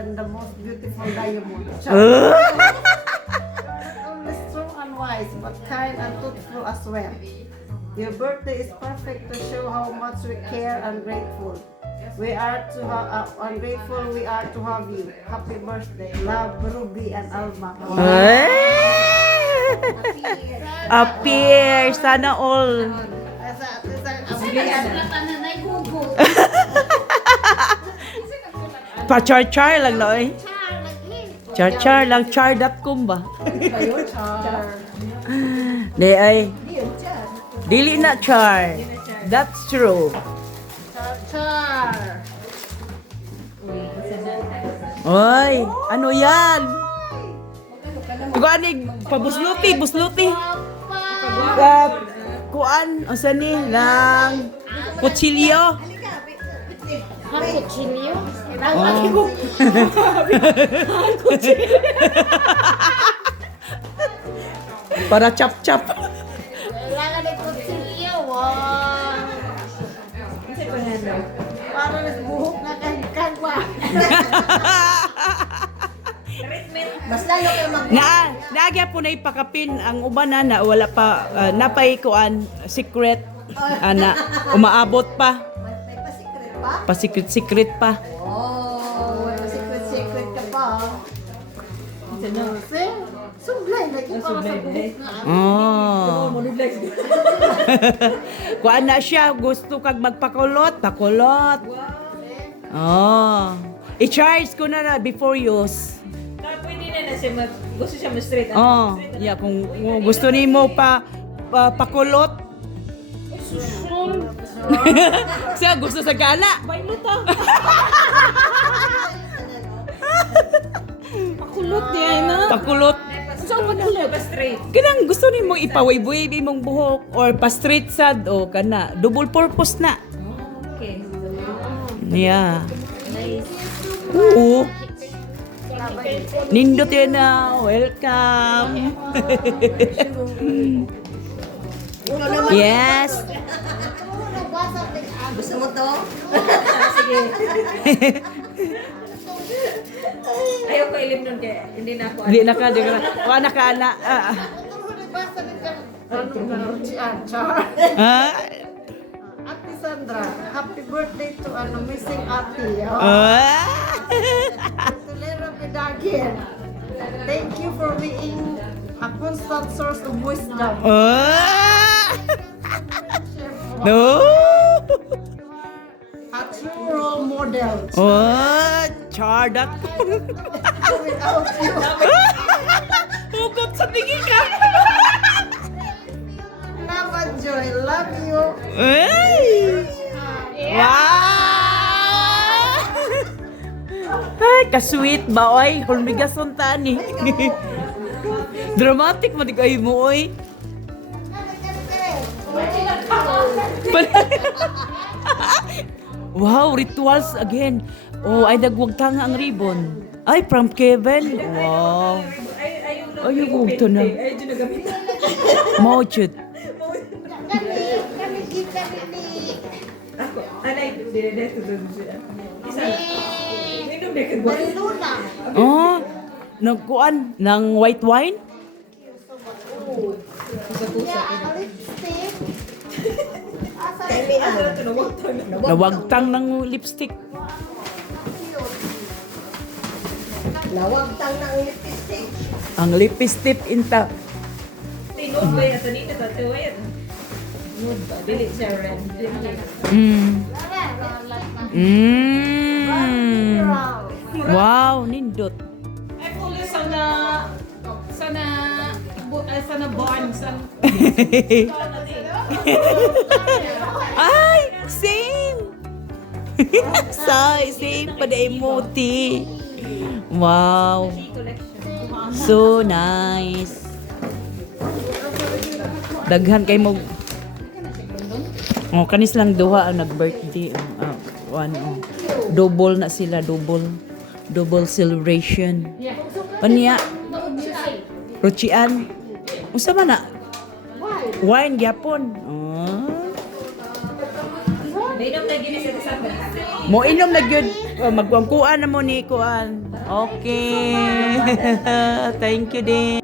than the most beautiful diamond. Not only strong and wise, but kind and truthful as well. Your birthday is perfect to show how much we care and grateful. We are to ungrateful we are to have you. Happy birthday, love, Ruby and Alma. Appear, sana all. Pa-char-char lang no eh. Char-char lang, char.com ba? Di ay. Dili na char. That's true. Char. Oy, ano yan? Kuan ni pabusluti, busluti. Kuan, asa ni lang kutsilyo. Kutsilyo? Oh. Para chap-chap. Kailangan ng kutsilyo. Wow. Para mas buhok na kagwa. Mas lalo kayo Naagya po na ipakapin ang uban na wala pa napay kuan secret ana umaabot pa. May pa-secret pa? Pa-secret pa. Oh, may pa-secret ka pa. Sublay lagi para sa buhok na. Oh. Kuan na siya, gusto kag magpakulot, pakulot. Oh. I-charge ko na before use. Pwede na siya gusto siya ma-straight. Oh, yeah, kung gusto nimo pakulot. Siya gusto sa gala. Bailot ah. Pakulot niya na. Pakulot. So, pakulot. Straight. Kanang gusto nimo ipaway-wave imong buhok or pa-straight sad o kana double purpose na. Okay. Yeah. Nice. Oo. Nindot yun na. Welcome. Yes. Gusto mo to? Sige. Ayaw ko ilim nun kaya hindi na ako. Di na ka. Wala ka na. Char. Ah. Ate Sandra, happy birthday to an amazing ate. Ah. Tulera Pedagin. Thank you for being a constant source of wisdom. Ah. No. A true role model. Oh, chardat. Without you, Hugot sa tingin ka. Nava Joy, love you. Ay. Wow. Ay, ka-sweet ba, oy? Hulmigas ang tani. Dramatic mo, di kayo mo, oy. Wow, rituals again. Oh, ay nagwagtang ang ribbon. Ay, from Kevin. Wow. Ay, yung to na. Ay, dyan nagamit. Mo, chut. Ako, anay, dinedete doon siya. Isa. Inom na kagwa. Luna. Oh, nagkuan ng white wine? Lipstick. Kaya ano na ito, nawagtang na. Nawagtang ng lipstick. Lawagtang ng lipstick. Ang lipstick inta. Tinod ba yan? Tanita ba? Tuwayan. Tinod ba? Dili siya red. Wow, nindot. Ay, pulo sana born. Ay, same. Same pa the emoji. Wow. So nice. Daghan kay mo. Oh, kanis lang duha ang nag-birthday. Double na sila, double celebration. Paniya. Ruchian. Unsa man na? Wine gyapon. Nainom na gini sa kasama. Mo inom na gyud magkuan na mo ni kuan. Okay. Thank you din.